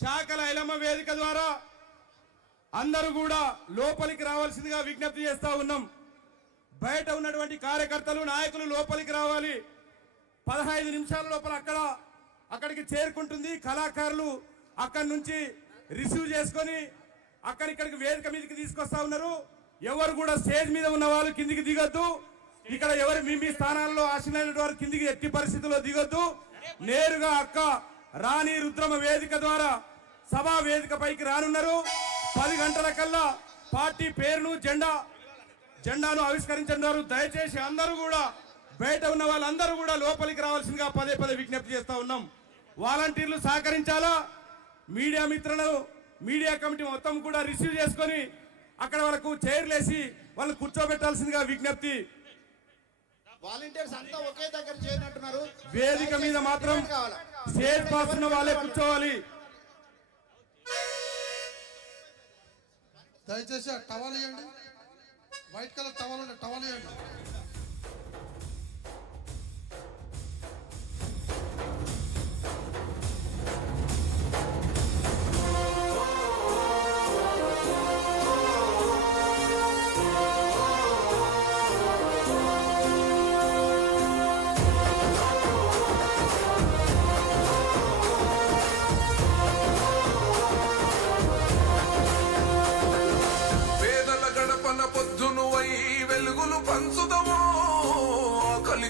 చాకల ఐలమ్మ వేదిక ద్వారా అందరూ కూడా లోపలికి రావాల్సిందిగా విజ్ఞప్తి చేస్తా ఉన్నాం. బయట ఉన్నటువంటి కార్యకర్తలు నాయకులు లోపలికి రావాలి. 15 నిమిషాల లోపల అక్కడికి చేరుకుంటుంది. కళాకారులు అక్కడి నుంచి రిసీవ్ చేసుకొని అక్కడిక్కడికి వేదిక మీదకి తీసుకొస్తా ఉన్నారు. ఎవరు కూడా స్టేజ్ మీద ఉన్న వాళ్ళు కిందికి దిగొద్దు. ఇక్కడ ఎవరు మీ స్థానాల్లో ఆశలైన వారు కిందికి ఎట్టి పరిస్థితుల్లో దిగొద్దు. నేరుగా అక్క రాణి రుద్రమ వేదిక ద్వారా సభా వేదిక పైకి రానున్నారు. 10 గంటల కల్లా పార్టీ పేరును జెండాను ఆవిష్కరించనున్నారు. దయచేసి అందరూ కూడా బయట ఉన్న వాళ్ళందరూ కూడా లోపలికి రావాల్సిందిగా పదే విజ్ఞప్తి చేస్తా ఉన్నాం. వాలంటీర్లు సహకరించాలా. మీడియా మిత్రులు మీడియా కమిటీ మొత్తం కూడా రిసీవ్ చేసుకొని అక్కడ వరకు చైర్లేసి వాళ్ళు కూర్చోబెట్టాల్సిందిగా విజ్ఞప్తి. వాలంటీర్స్ అంతా ఒకే దగ్గర చేరినట్టున్నారు. వేదిక మీద మాత్రం స్టేజ్ పాస్ ఉన్న వాళ్ళే కూర్చోవాలి. దయచేసి టవల్ ఇవ్వండి. వైట్ కలర్ టవల్ ఉండే టవల్ ఇవ్వండి.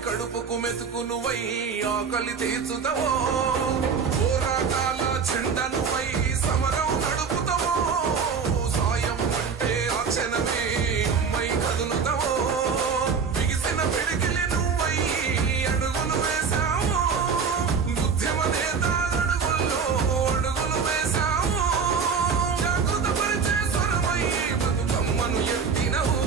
కడుపుకు మెతుకు నువ్వై ఆకలి తీర్చుతావో, పోరాటాల చెండ నువ్వై సమరం నడుపుతావో, సాయం అంటే ఆ క్షణమే అమ్మై కదులుతావో, బిగిసిన పిడికిలి నువ్వై అడుగులు వేశావో, ఉద్యమ నేత అడుగుల్లో అడుగులు వేశావో, జాగృత పరిచే స్వరమై బతుకమ్మను ఎత్తినవు.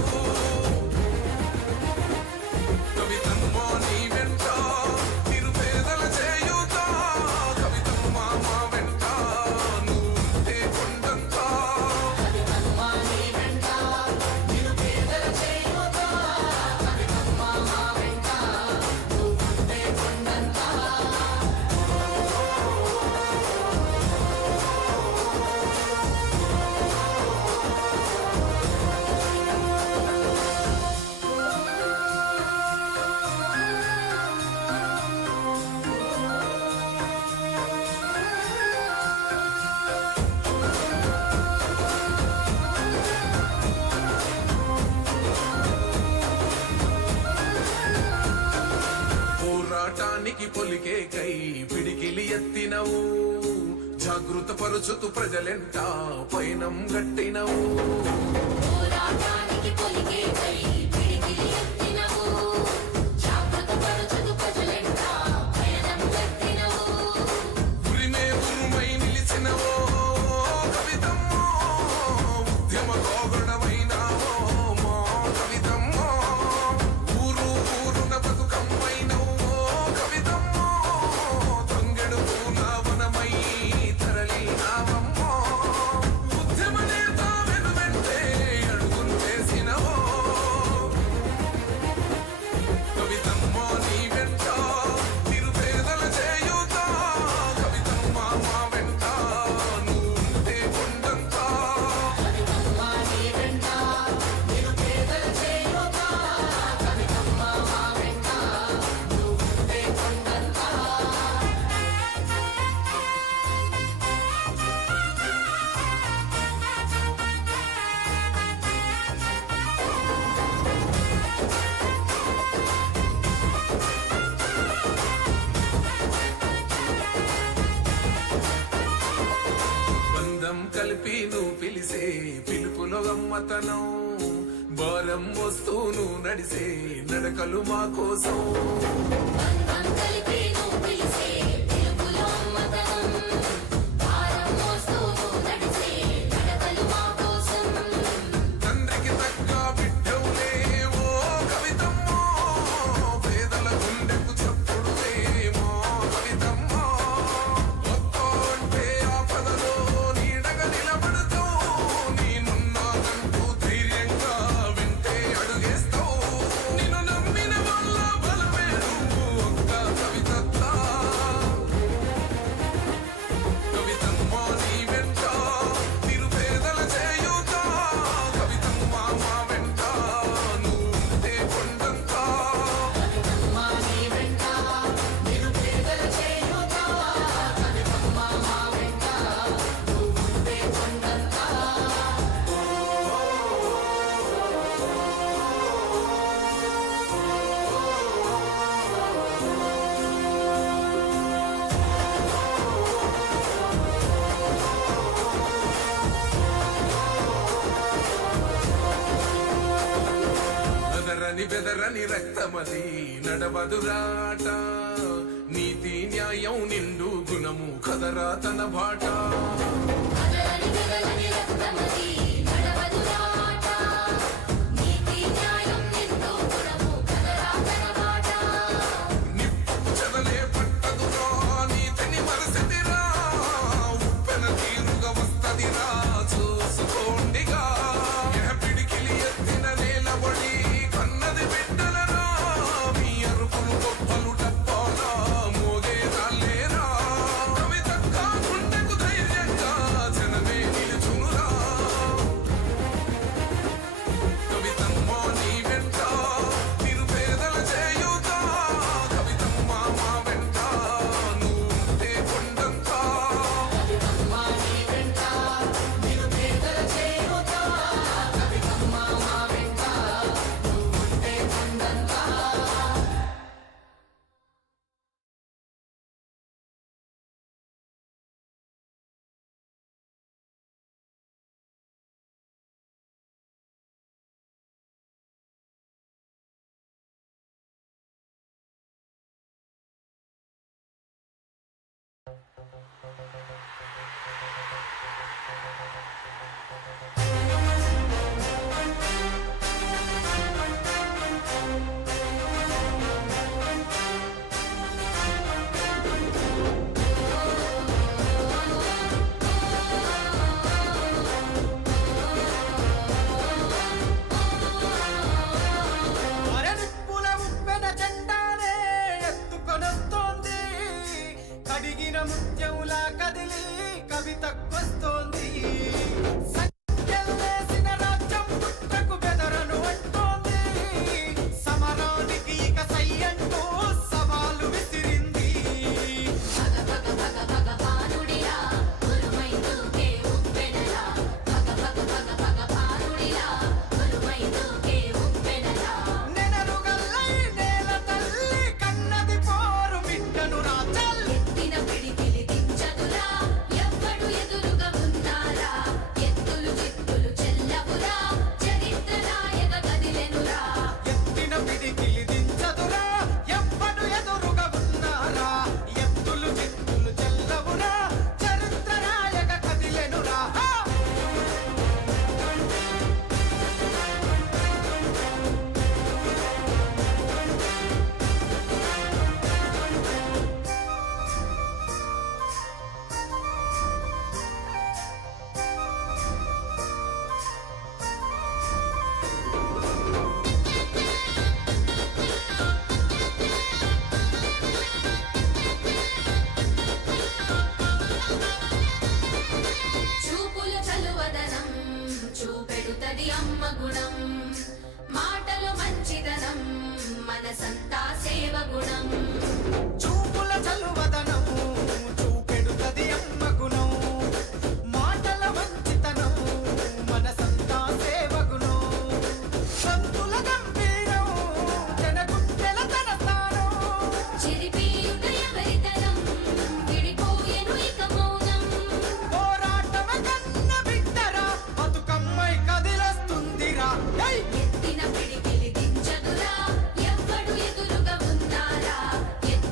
పొలికే కై పిడికిలి ఎత్తినవు, జాగృత పరుచుతూ ప్రజలెంట పైనం గట్టినవు. ఉరిమే ఉరుమై నిలిచినవో కవితమ్మో, ఉద్యమ గోగడమైనావో మా కవితమ్మో, ఊరు ఊరున బతుకమ్మైనవు కలిపి నువ్వు పిలిసే పిలుపులో గమ్మతనం, భారం వస్తూను నడిసే నడకలు మా కోసం. తండ్రికి తగ్గ బిడ్డవులే ఓ కవితమ్మో, పేదల గుండెకు చప్పుడులే మో కవితమ్మో, ఒక్కో అంటే ఆపదలో కవిత మంది బెదరని రక్తమది నడవదురాట నీతి న్యాయం నిండు గుణము కదరా తన బాట